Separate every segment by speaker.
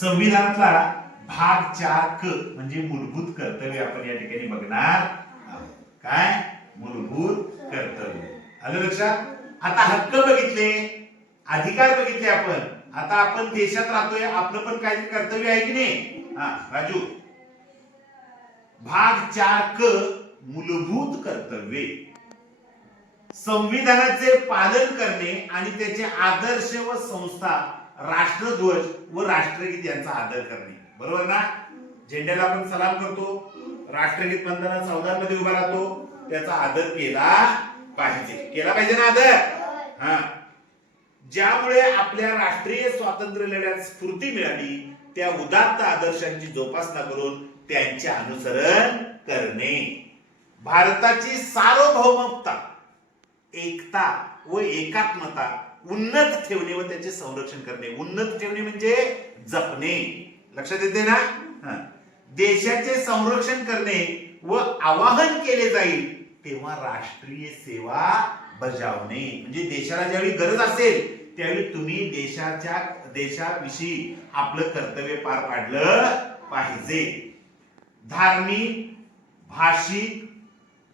Speaker 1: संविधानातला भाग चार क म्हणजे मूलभूत कर्तव्य आपण या ठिकाणी बघणार काय? मूलभूत कर्तव्य. आलं लक्षात? आता हक्क बघितले अधिकार बघितले आपण. आता आपण देशात राहतोय आपलं पण काय कर्तव्य आहे की नाही? हा राजू. भाग चार क मूलभूत कर्तव्ये. संविधानाचे पालन करणे आणि त्याचे आदर्श व संस्था राष्ट्रध्वज व राष्ट्रगीत यांचा आदर करणे. बरोबर ना? झेंड्याला आपण सलाम करतो. राष्ट्रगीत म्हणताना मध्ये उभा राहतो. त्याचा आदर केला पाहिजे. केला पाहिजे ना आदर? हा. ज्यामुळे आपल्या राष्ट्रीय स्वातंत्र्य लढ्यात स्फूर्ती मिळाली त्या उदात्त आदर्शांची जोपासना करून त्यांचे अनुसरण करणे. भारताची सार्वभौमता एकता व एकात्मता उन्नत ठेवणे व त्याचे संरक्षण करणे. उन्नत ठेवणे म्हणजे जपणे. लक्षात येते ना? देशाचे संरक्षण करणे व आवाहन केले जाईल तेव्हा राष्ट्रीय सेवा बजावणे. म्हणजे देशाला ज्यावेळी गरज असेल त्यावेळी तुम्ही देशाच्या देशाविषयी आपलं कर्तव्य पार पाडलं पाहिजे. धार्मिक भाषिक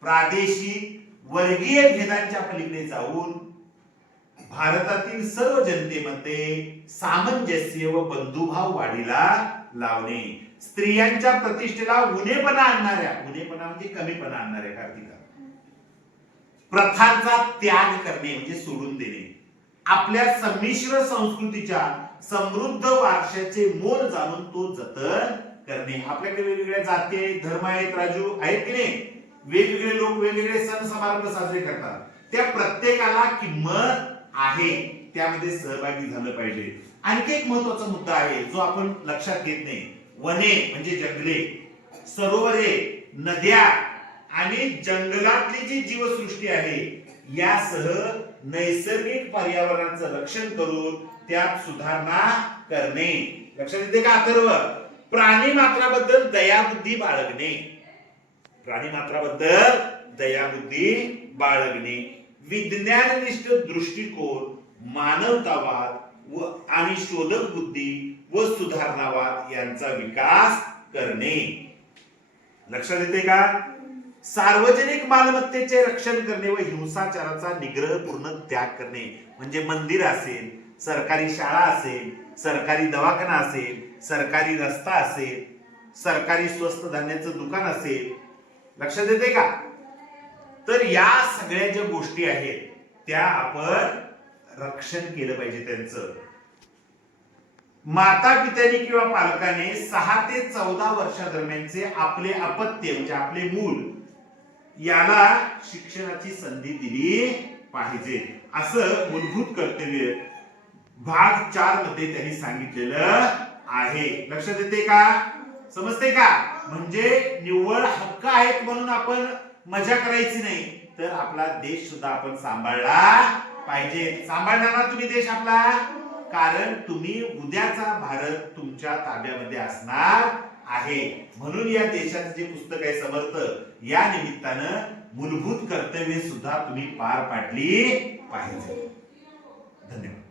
Speaker 1: प्रादेशिक वर्गीय भेदांच्या पलीकडे जाऊन भारतातील सर्व जनतेमध्ये सामंजस्य व बंधुभाव वाढीला लावणे स्त्रियांच्या प्रतिष्ठेला उनेपणा आणणाऱ्या उनेपणा म्हणजे कमीपणा आणणाऱ्या कार्तिका. प्रथांचा त्याग करणे म्हणजे सोडून देणे. आपल्या संमिश्र संस्कृतीच्या समृद्ध वारशाचे मोल जाणून तो जतन करणे. आपल्याकडे वेगवेगळ्या जाती आहेत धर्म आहेत राजू आहेत की नाही? वेगवेगळे लोक वेगवेगळे सण समारंभ साजरे करतात. त्या प्रत्येकाला किंमत आहे त्यामध्ये सहभागी झालं पाहिजे. आणखी एक महत्त्वाचा मुद्दा आहे जो आपण लक्षात घेत नाही. वने म्हणजे जंगले. सरोवरे नद्या आणि जंगलातली जी जीवसृष्टी आहे यासह नैसर्गिक पर्यावरणाचं रक्षण करून त्यात सुधारणा करणे. लक्षात येते का? अथर्व. प्राणी मात्राबद्दल दयाबुद्धी बाळगणे. प्राणी मात्राबद्दल दयाबुद्धी बाळगणे विज्ञाननिष्ठ दृष्टिकोन मानवतावाद व आणि शोधक बुद्धी व सुधारणावाद यांचा विकास करणे. लक्षात येते का? सार्वजनिक मालमत्तेचे रक्षण करणे व हिंसाचाराचा निग्रह पूर्ण त्याग करणे. म्हणजे मंदिर असेल सरकारी शाळा असेल सरकारी दवाखाना असेल सरकारी रस्ता असेल सरकारी स्वस्त धान्याचं दुकान असेल लक्षात येते का? तर या सगळ्या ज्या गोष्टी आहेत त्या आपण रक्षण केलं पाहिजे त्यांचं. माता पित्याने किंवा पालकाने सहा ते चौदा वर्षादरम्यानचे आपले अपत्य म्हणजे आपले मूल याला शिक्षणाची संधी दिली पाहिजे. असं मूलभूत कर्तव्य भाग चारमध्ये त्यांनी सांगितलेलं आहे. लक्षात येते का? समजते का? म्हणजे निव्वळ हक्क आहेत म्हणून आपण मजा करायची नाही. तर आपला देश सुद्धा आपण सांभाळला पाहिजे. सांभाळणार ना तुम्ही देश आपला? कारण तुम्ही उद्याचा भारत तुमच्या ताब्यामध्ये असणार आहे. म्हणून या देशाचं जे पुस्तक आहे समर्थ या निमित्तानं मूलभूत कर्तव्य सुद्धा तुम्ही पार पाडली पाहिजे. धन्यवाद.